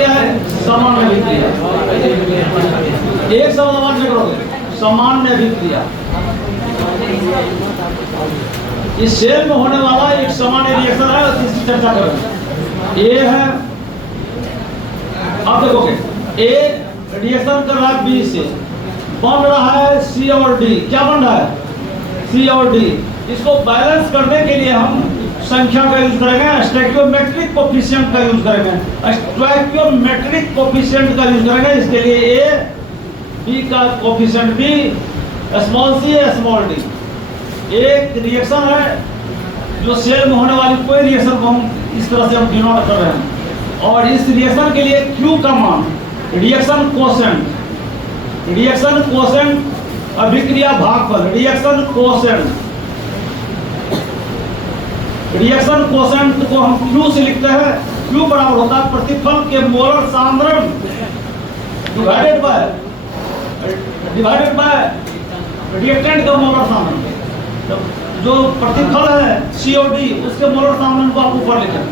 क्या है? सामान्य अभिक्रिया। एक शब्द आवाज में करोगे, सामान्य अभिक्रिया। इस सेल में होने वाला एक सामान्य रिएक्शन है, इसकी चर्चा करेंगे। ए है, अब देखोगे ए रिएक्शन कर रहा है बी से, बन रहा है सी और डी। क्या बन रहा है? सी और डी। इसको बैलेंस करने के लिए हम संख्या का यूज करेंगे, स्टोइकियोमेट्रिक कोफिशिएंट का यूज करेंगे। स्टोइकियोमेट्रिक कोफिशिएंट का यूज करेंगे। इसके लिए ए बी का coefficient B, small C small D. एक रिएक्शन है जो सेल में होने वाली कोई रिएक्शन को हम इस तरह से हम डिनोट कर रहे हैं। और इस रिएक्शन के लिए Q का मान, रिएक्शन कोसेंट, रिएक्शन कोसेंट अभिक्रिया भागफल, रिएक्शन कोसेंट, रिएक्शन कोसेंट को हम Q से लिखते हैं। Q बराबर होता है प्रतिफल के मोलर सांद्रण डिवाइडेड बाय रिएक्टेंट का मोलर सांद्रण। जो प्रतिफल है C और D, उसके मोलर सांद्रण को आप ऊपर लिखें,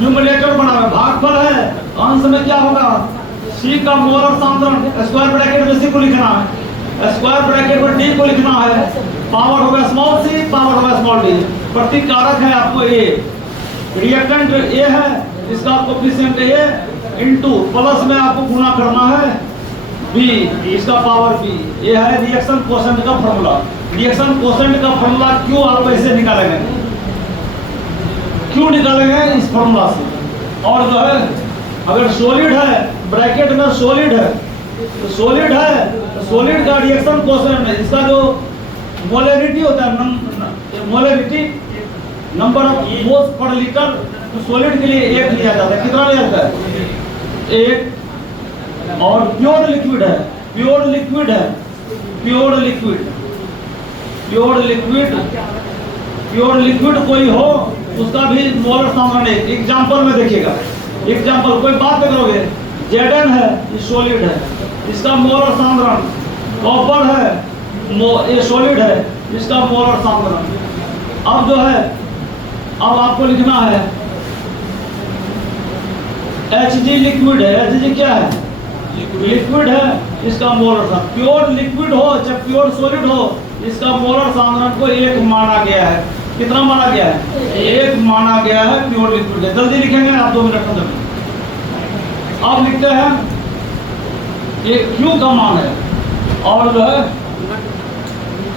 न्यूमरेटर बनावे। भागफल है, अंश में क्या होगा? C का मोलर सांद्रण, स्क्वायर ब्रैकेट में C को लिखना है, स्क्वायर ब्रैकेट में D को लिखना है। पावर होगा स्मॉल c, पावर होगा स्मॉल d। प्रतिकारक है आपको A, रिएक्टेंट A है, इसका कोफिशिएंट A इनटू प्लस में आपको गुणा करना है B, इसका पावर B। ये है रिएक्शन कोसेंट का फॉर्मूला। रिएक्शन कोसेंट का फॉर्मूला Q आप ऐसे निकालेंगे, Q निकालेंगे इस फॉर्मूला से। और जो है अगर सॉलिड है, ब्रैकेट में सॉलिड है, तो सॉलिड है तो सॉलिड का रिएक्शन कोसेंट है, इसका जो मोलरिटी होता है, molarity number of moles per litre, तो सॉलिड के लिए 1 लिया जाता है। कितना लिया जाता है? 1। और प्योर लिक्विड है, प्योर लिक्विड है, pure liquid, pure liquid, pure liquid कोई हो उसका भी मोलर सांद्रण है। एग्जांपल में देखिएगा, एग्जांपल कोई बात करोगे, Zn है, ये सॉलिड है, इसका मोलर सांद्रण। कॉपर है, ये सॉलिड है, इसका मोलर सांद्रण। अब जो है, अब आपको लिखना है Hg लिक्विड है, Hg क्या है? लिक्विड है, इसका मोलर सांद्रण। प्योर लिक्विड हो चाहे प्योर सॉलिड हो, इसका मोलर सांद्रण को 1 माना गया है। कितना माना गया है? 1 माना गया है प्योर लिक्विड है। जल्दी लिखेंगे आप 2 मिनट में। अब लिखते हैं ये Q का मान है, और जो है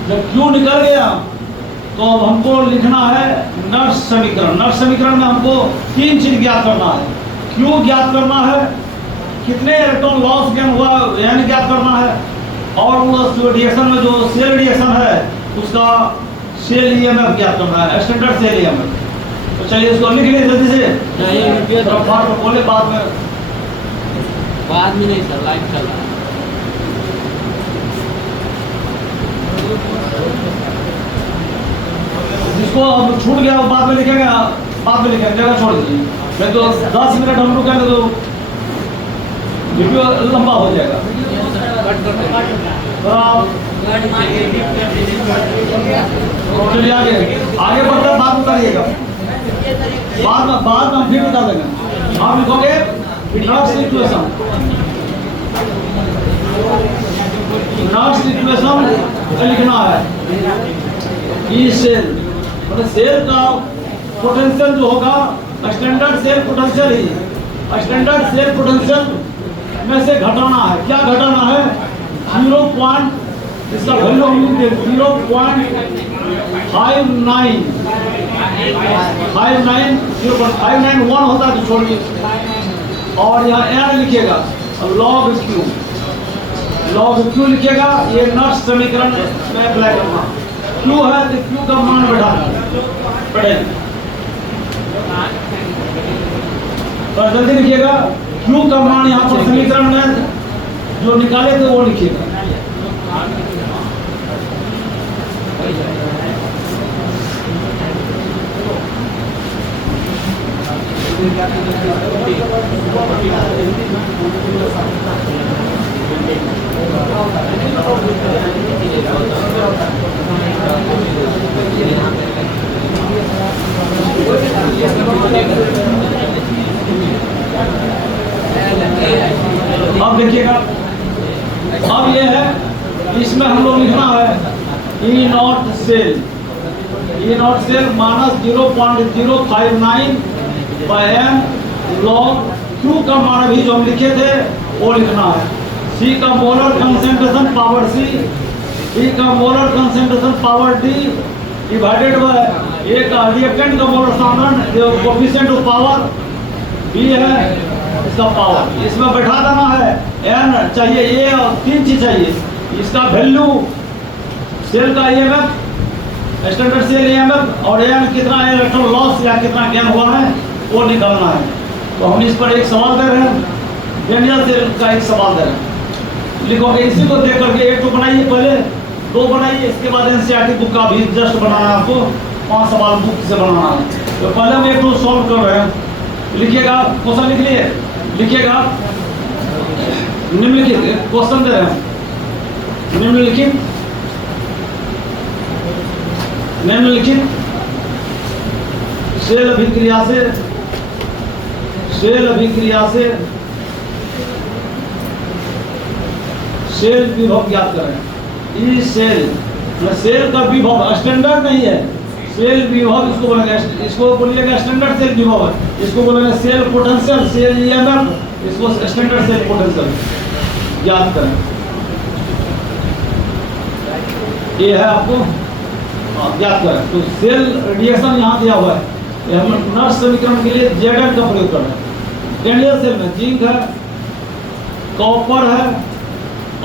जब Q निकल गया तो अब हमको लिखना है नर्स समीकरण। नर्स समीकरण में हमको 3 चीज ज्ञात करना है। Q ज्ञात करना है, कितने इलेक्ट्रॉन लॉस गेन हुआ यानी ज्ञात करना है, और उस रिएक्शन में जो सेल रिएक्शन है उसका सेल ईएमएफ ज्ञात करना है, स्टैंडर्ड सेल ईएमएफ। तो चलिए इसको लिख लीजिए जल्दी से, बोले बाद में नहीं सर, लाइव चल रहा है। जिसको अब छूट गया वो बाद में लिखेगा, बाद में लिखेगा, जगह छोड़ दीजिए। मैं तो 10 मिनट हम लोग कहेंगे तो वीडियो लंबा हो जाएगा। चलिए आगे आगे बढ़ते बाद में करिएगा, बाद में हम फिर बता देंगे। आप लिखोगे नर्स इक्वेशन, नर्स इक्वेशन लिखना है। ई सेल मतलब सेल का पोटेंशियल जो होगा, स्टैंडर्ड सेल पोटेंशियल ही, स्टैंडर्ड सेल पोटेंशियल में से घटाना है। क्या घटाना है? 0. इसका वैल्यू हम लिखते हैं 0.591 होता है, तो छोड़िए। और यहाँ n लिखिएगा, log Q, log Q लिखिएगा। ये नर्स समीकरण में अप्लाई करना। Q है तो Q का मान बढ़ाना, तो जल्दी लिखिएगा। Q का मान यहाँ पर समीकरण में जो निकाले थे वो लिखिएगा। अब देखिएगा, अब ये है, इसमें हम लोग लिखना है E not cell, E not cell minus 0.059 by n log Q का मान भी जो हम लिखे थे वो लिखना है। सी का molar concentration power C, D का molar concentration power D divided by A का रिएक्टेंट का मोलर सांद्रण कोएफिशिएंट ऑफ पावर बी है इसका पावर, इसमें बैठा देना है। एन चाहिए ये और 3 चीज चाहिए, इसका वैल्यू सेल का ईएमएफ स्टैंडर्ड सेल ईएमएफ और एन कितना इलेक्ट्रॉन लॉस या कितना गेन हुआ है वो निकालना है। तो हम इस पर एक सवाल दे रहे हैं, डेनियल सेल का एक सवाल दे रहे हैं, लिखोगे इसी को देख करके एक तो बनाइए, पहले 2 बनाइए, इसके बाद एनसीईआरटी बुक का भी जस्ट बनाना है आपको, 5 सवाल बुक से बनाना है। तो पहले हम एक 2 सॉल्व कर रहे हैं, लिखिएगा क्वेश्चन लिख लिए, लिखिएगा निम्नलिखित क्वेश्चन दे रहे हैं, निम्नलिखित सेल अभिक्रिया से सेल विभव ज्ञात करें। ई सेल का विभव स्टैंडर्ड नहीं है, सेल विभव इसको बोलेंगे, इसको बोलिएगा स्टैंडर्ड सेल विभव है, इसको बोलेंगे सेल पोटेंशियल, सेल ईएमएफ, इसको स्टैंडर्ड सेल पोटेंशियल ज्ञात करें। ये है आपको ज्ञात करें। तो सेल रेडिएशन यहाँ दिया हुआ है, हम नर्स समीकरण के लिए Zn का प्रयोग कर रहे हैं। डेनियल सेल में जिंक है, कॉपर है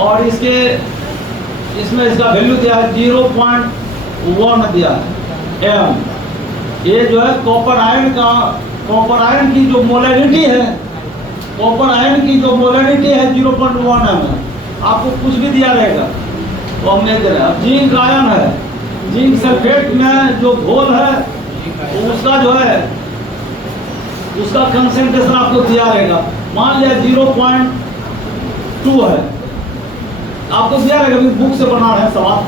और इसमें इसका वैल्यू दिया है 0.1 दिया है एम। ये जो है कॉपर आयन की जो मोलैरिटी है, कॉपर आयन की जो मोलैरिटी है 0.1 एम है, आपको कुछ भी दिया रहेगा तो हम नहीं दे रहे। अब जिंक आयन है, जिंक सल्फेट में जो घोल है उसका जो है उसका कंसेंट्रेशन आपको दिया रहेगा, मान लिया 0.2 है, आपको दिया रहेगा, बुक से बना रहे हैं सवाल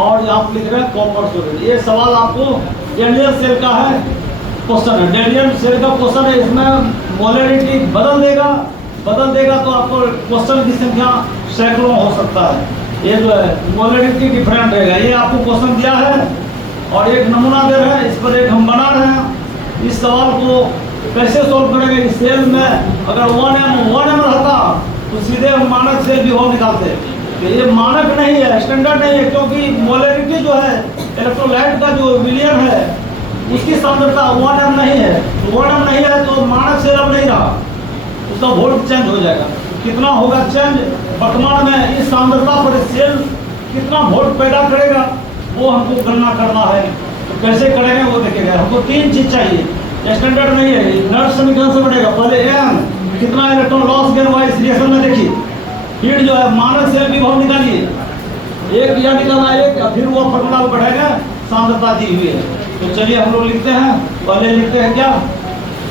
और आप लिख रहे हैं कॉपर सोडियम। ये सवाल आपको डेनियल सेल का है क्वेश्चन है, डेनियल सेल का क्वेश्चन है, इसमें मोलैरिटी बदल देगा तो आपको क्वेश्चन की संख्या सैकड़ों हो सकता है। ये जो है मोलैरिटी डिफरेंट रहेगा। ये आपको क्वेश्चन दिया है और एक नमूना दे रहे हैं, इस पर एक हम बना रहे हैं। इस सवाल को कैसे सोल्व करेंगे कि सेल में अगर 1 एम रहता तो सीधे हम मानक सेल विभव निकालते। तो ये मानक नहीं है, स्टैंडर्ड नहीं है, क्योंकि मोलैरिटी जो है इलेक्ट्रोलाइट का जो विलियन है उसकी सांद्रता 1 एम नहीं है, तो 1 एम नहीं है तो मानक सेल अब नहीं रहा, उसका वोल्ट चेंज हो जाएगा। कितना होगा चेंज, वर्तमान में इस सांद्रता पर सेल कितना वोल्ट पैदा करेगा वो हमको गणना करना है। तो कैसे करेंगे वो देखेगा। हमको 3 चीज चाहिए, स्टैंडर्ड नहीं है, नर्स समीकरण से बनेगा। पहले एम कितना इलेक्ट्रॉन लॉस गेन हुआ इस रिएक्शन में, देखिए फिर जो है मानक सेल विभव निकालिए, एक या निकालना एक, फिर वो फॉर्मूला को बढ़ाएगा, सांद्रता दी हुई है। तो चलिए हम लोग लिखते हैं, पहले लिखते हैं क्या,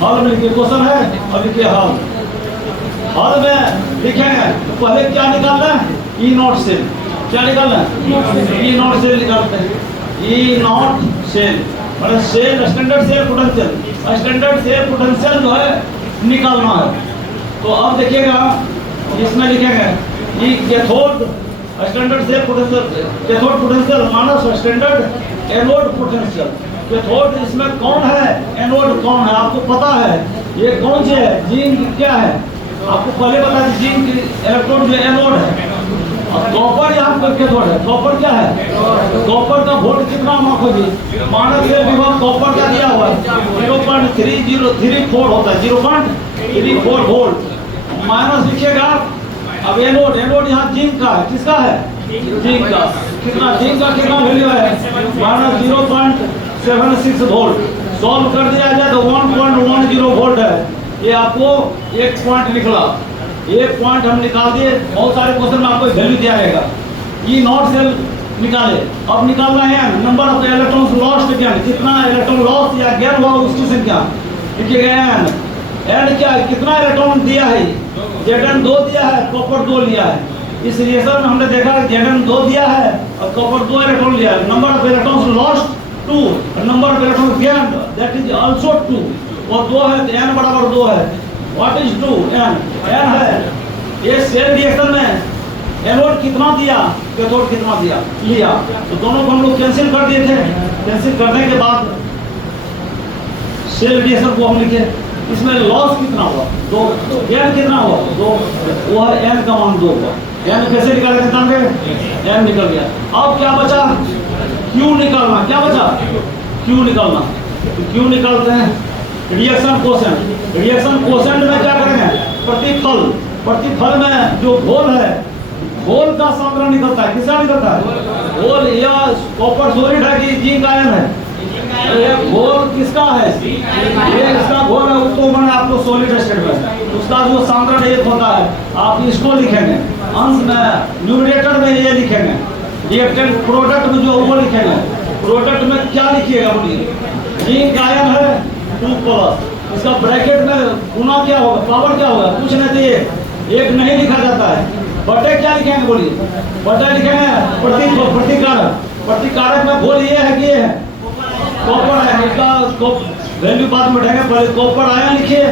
हल में लिखिए, क्वेश्चन है और लिखिए हल में लिखेंगे। तो पहले क्या निकालना है, ई नॉट सेल, क्या निकालना है, ई नॉट सेल निकालते हैं। ई नॉट सेल मतलब cell standard cell potential, standard cell potential जो है निकालना है। तो अब देखिएगा इसमें लिखेंगे ये cathode standard cell potential, cathode potential minus standard anode potential. Cathode इसमें कौन है, एनोड कौन है, आपको पता है। ये कौन से है, जिंक क्या है आपको पहले बता दें, जिंक इलेक्ट्रोड जो एनोड है और कॉपर यहाँ पर कैथोड है। कॉपर क्या है, कॉपर का वोल्ट कितना मार्क होगी, मानक सेल विभव कॉपर का दिया हुआ है 0.3034 होता है, 0.34 वोल्ट माइनस लिखिएगा। अब एनोड यहाँ जिंक का है, किसका है, जिंक का, कितना जिंक का कितना वैल्यू है, माइनस 0.76 वोल्ट। सॉल्व कर दिया जाए तो 1.10 वोल्ट है। ये आपको एक पॉइंट निकला, एक पॉइंट हम निकाल दिए। बहुत सारे क्वेश्चन में आपको वैल्यू दिया रहेगा। ई नॉट सेल निकाले, अब निकालना है number of electrons lost gain, कितना इलेक्ट्रॉन लॉस या गेन हुआ उसकी संख्या लिखिएगा। एन क्या है, कितना इलेक्ट्रॉन दिया है, Zn 2 दिया है, कॉपर 2 लिया है। इस रिएक्शन में हमने देखा Zn 2 दिया है और कॉपर 2 इलेक्ट्रॉन लिया है। Number of electrons lost 2, number of electron gain that is also 2, और 2 है तो n बराबर 2 है। व्हाट इज 2, n है ये सेल रिएक्शन में एनोड कितना दिया, कैथोड कितना दिया लिया, तो दोनों को हम लोग कैंसिल कर दिए थे। कैंसिल करने के बाद सेल रिएक्शन को हम लिखे, इसमें लॉस कितना हुआ 2, एन कितना हुआ 2, वो है एन का मान 2 हुआ। एन कैसे निकाले थे, एन निकल गया। अब क्या बचा, क्यू निकालना। क्या बचा, क्यू निकालना। तो क्यू निकालते हैं, रिएक्शन कोसेंट। रिएक्शन कोसेंट में क्या करेंगे, प्रतिफल। प्रतिफल में जो घोल है, घोल का सांद्रण निकलता है। किसका निकलता है, घोल या कॉपर सॉलिड है कि जिंक आयन है। ये घोल किसका है, ये इसका घोल है, उसको मैंने आपको सॉलिड स्टेट में उसका जो सांद्रण एक होता है, आप इसको लिखेंगे अंश में, न्यूमरेटर में ये लिखेंगे, रिएक्टेंट प्रोडक्ट में जो वो लिखेंगे। प्रोडक्ट में क्या लिखिएगा बोलिए, जिंक आयन है 2+, इसका ब्रैकेट में गुना क्या होगा, पावर क्या होगा, कुछ नहीं चाहिए, एक नहीं लिखा जाता है। बटे क्या लिखेंगे बोलिए, बटे लिखेंगे प्रतिकारक। प्रतिकारक में घोल ये है कि ये है कॉपर है, इसका वैल्यू बाद में बैठेंगे, पहले कॉपर आयन लिखिए,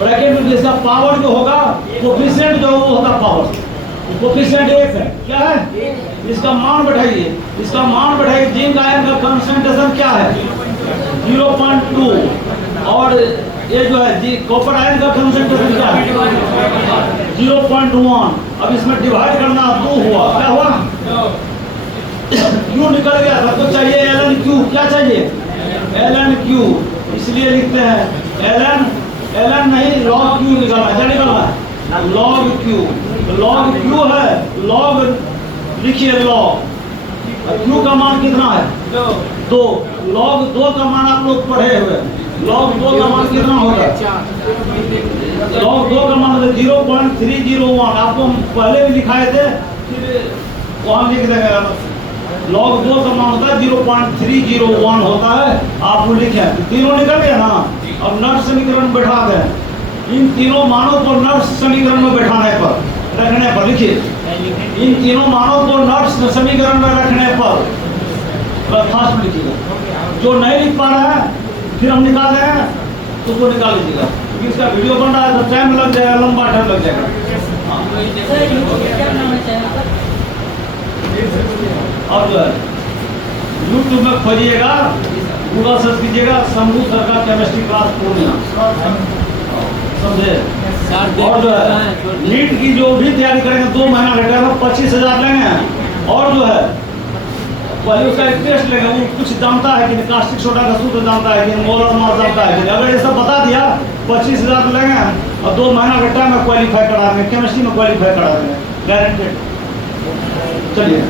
ब्रैकेट में इसका पावर जो होगा, कोफिशिएंट जो वो होगा पावर, कोफिशिएंट 1 है। क्या है, इसका मान बैठाइए, इसका मान बैठाइए। जिंक आयन का कंसंट्रेशन क्या है 0.2, और ये जो है जी कॉपर आयन का कंसंट्रेशन क्या है 0.1। अब इसमें डिवाइड करना 2 हुआ, क्या हुआ, क्यू निकल गया। सबको चाहिए ln क्यू, क्या चाहिए ln क्यू, इसलिए लिखते हैं ln नहीं log क्यू निकालना। क्या निकालना है, log क्यू। log क्यू है, log लिखिए log, क्यू का मान कितना है 2, log 2 का मान आप लोग पढ़े हुए, log 2 का मान कितना होगा, log 2 का मान 0.301, आपको हम पहले भी लिखाए थे, फिर वहाँ लिख देंगे। log 2 का मान होता है 0.301 होता है, आप वो लिखे। तीनों निकल गए ना। अब नर्स समीकरण बैठा गए, इन तीनों मानों को नर्स समीकरण में बैठाने पर, रखने पर लिखिए, इन तीनों मानों को नर्स समीकरण में रखने पर फास्ट में लिखिएगा। जो नहीं लिख पा रहा है फिर हम निकाल रहे हैं, तो वो निकाल लीजिएगा, क्योंकि इसका वीडियो बन रहा है तो टाइम लग जाएगा, लंबा टाइम लग जाएगा। अब जो है यूट्यूब में खोजिएगा, गूगल सर्च कीजिएगा, शंभू सर का केमिस्ट्री क्लास पूर्णिया, समझे। और जो है नीट की जो भी तैयारी करेंगे 2 महीना लगेगा, 25,000 लेंगे। और जो है पहले उसका एक टेस्ट लेंगे, वो कुछ जानता है कि कास्टिक सोडा का सूत्र जानता है कि मोलर मास जानता है कि, अगर ये सब बता दिया 25,000 लेंगे और 2 महीना का टाइम में क्वालिफाई करा देंगे, केमिस्ट्री में क्वालिफाई करा देंगे, गारंटेड। चलिए,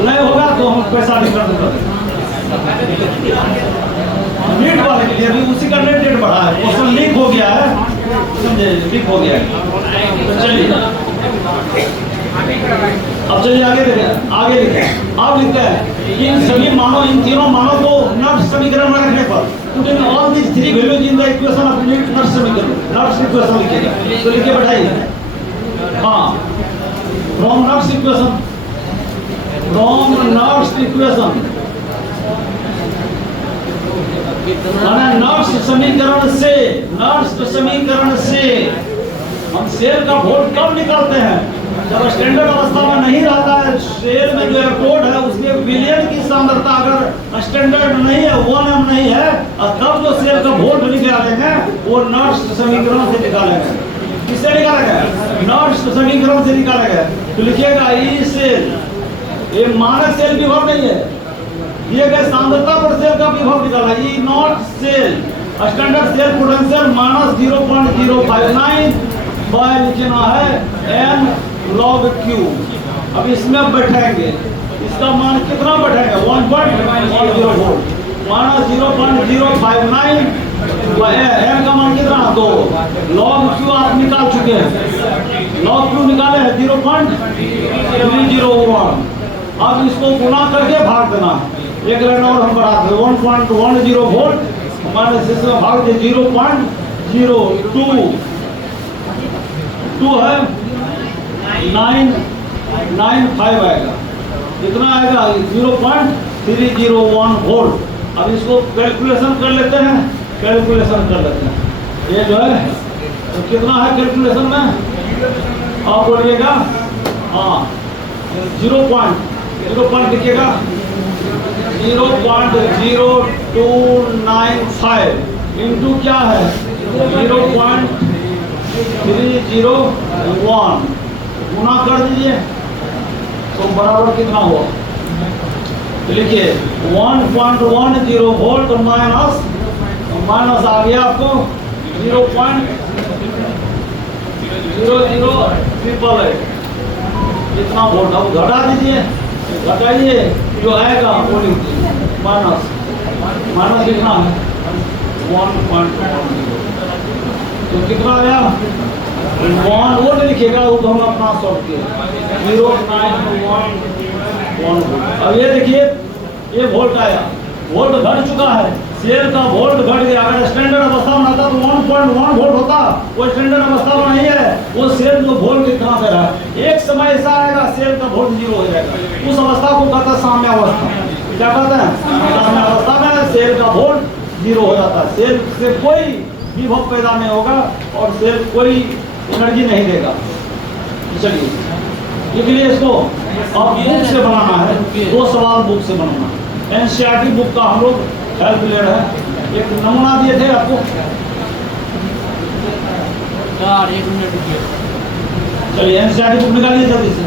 नहीं होगा तो हम पैसा रिफंड कर देंगे। नीट वाले के लिए अभी उसी का नेट रेट बढ़ा है, क्वेश्चन लीक हो गया है, समझे, लीक हो गया है। तो चलिए अब चलिए आगे देखें, आगे लिखें। आप लिखते हैं इन सभी मानों, इन तीनों मानों को नर्स समीकरण में रखने पर, putting all these 3 values in the equation of nurse समीकरण, नर्स इक्वेशन लिखिएगा, तो लिख के बैठाइए। हाँ, from Nernst equation, from Nernst equation, nurse समीकरण से, नर्स समीकरण से हम सेल का वोल्ट कब निकालते हैं, जब स्टैंडर्ड अवस्था में नहीं रहता है। सेल में जो इलेक्ट्रोड है उसके विलयन की सांद्रता अगर स्टैंडर्ड नहीं है, 1m नहीं है, और तब जो सेल का वोल्ट निकालेंगे वो नर्स समीकरण से निकालेंगे। किससे निकालेंगे, नर्स समीकरण से निकालेंगे। तो लिखिएगा ई सेल, ये मानक सेल विभव नहीं है, दिए गए सांद्रता पर सेल का विभव निकाला, E not cell, standard cell potential -0.059 by लिखना है n log q। अब इसमें बैठेंगे, इसका मान कितना बैठेगा 1.10 वोल्ट -0.059, n का मान कितना 2, log q आप निकाल चुके हैं, log q निकाले हैं 0.301। अब इसको गुना करके भाग देना, एक लाइन और हम बढ़ा दें 1.10 वोल्ट हमारे इसमें भाग दे 0.02 है 995 आएगा, इतना आएगा 0.301 वोल्ट। अब इसको कैलकुलेशन कर लेते हैं, कैलकुलेशन कर लेते हैं। ये जो है तो कितना है कैलकुलेशन में आप बोलिएगा हाँ 0.0 लिखिएगा 0.0295 इंटू क्या है 0.301 गुना कर दीजिए तो बराबर कितना हुआ लिखिए 1.10 वोल्ट माइनस आ गया आपको 0.0088 कितना वोल्ट अब घटा दीजिए घटाइए जो आएगा वो लिखिए माइनस कितना है 1.10 तो कितना आया 1 वोल्ट लिखिएगा वो तो हम अपना सॉल्व किए 0.91 अब ये देखिए ये वोल्ट आया वोल्ट घट चुका है सेल का वोल्ट घट गया अगर स्टैंडर्ड अवस्था में आता तो 1.1 वोल्ट होता वो स्टैंडर्ड अवस्था में नहीं है वो सेल जो वोल्ट कितना दे रहा है एक समय ऐसा आएगा सेल का वोल्ट 0 हो जाएगा उस अवस्था को कहते हैं साम्य अवस्था क्या कहते हैं साम्य अवस्था में सेल का वोल्ट 0 हो जाता है सेल से कोई विभव पैदा नहीं होगा और सेल कोई एनर्जी नहीं देगा चलिए इसलिए इसको अब बुक से बनाना है 2 सवाल बुक से बनाना है एनसीईआरटी बुक का हम लोग हेल्प ले रहे हैं एक नमूना दिए थे आपको यार 1 मिनट रुकिए चलिए एनसीईआरटी बुक निकालिए जल्दी से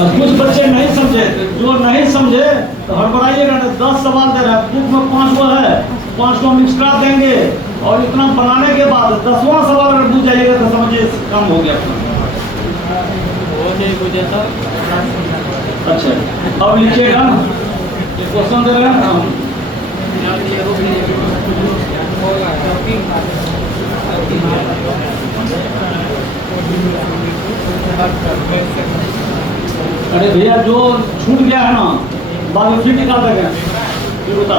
और कुछ बच्चे नहीं समझे जो नहीं समझे तो हड़बड़ाइएगा 10 सवाल दे रहे हैं बुक में 5 गो है 5 को हम एक्स्ट्रा देंगे और इतना बनाने के बाद 10वां सवाल अगर पूछ जाइएगा तो समझिए कम हो गया वो नहीं मुझे था अच्छा अब लिखिएगा ये क्वेश्चन दे रहे हैं अरे भैया जो छूट गया है ना बाद में फिर निकाल देंगे फिर बता